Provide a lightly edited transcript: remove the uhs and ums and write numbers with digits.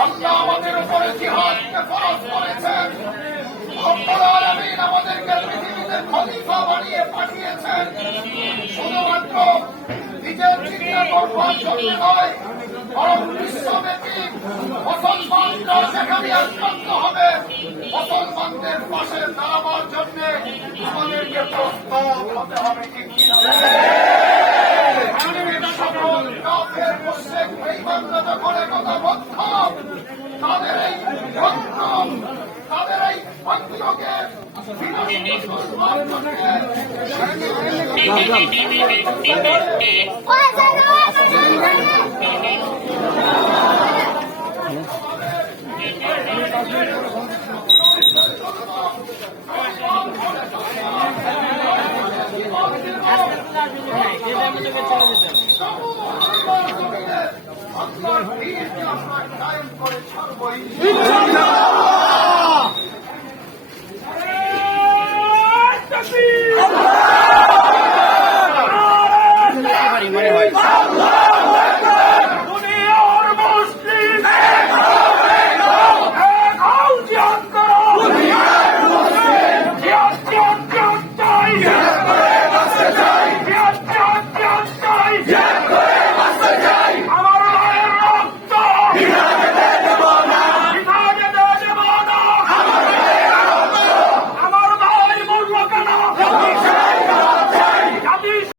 আল্লাহ আমাদের উপরে জিহাদকে ফরজ করেছেন। রব্বুল আলামিন আমাদেরকে পৃথিবীতে খলিফা বানিয়ে পাঠিয়েছেন শুধুমাত্র নিজের চিন্তা করবার জন্য নয়, বরং বিশ্বব্যাপী মুসলমানরা যেখানে আক্রান্ত হবে মুসলমানদের পাশে দাঁড়াবার জন্য আমাদেরকে প্রস্তুত হতে হবে। ঠিক কিনা? সকল কাফের মুশরিক বেঈমানরা যখন একতা বদ্ধ, তাদের এই সংগ্রাম, তাদের এই সংযোগে আল্লাহর দ্বীনকে আমরা কায়েম করে ছাড়বো ইনশাআল্লাহ।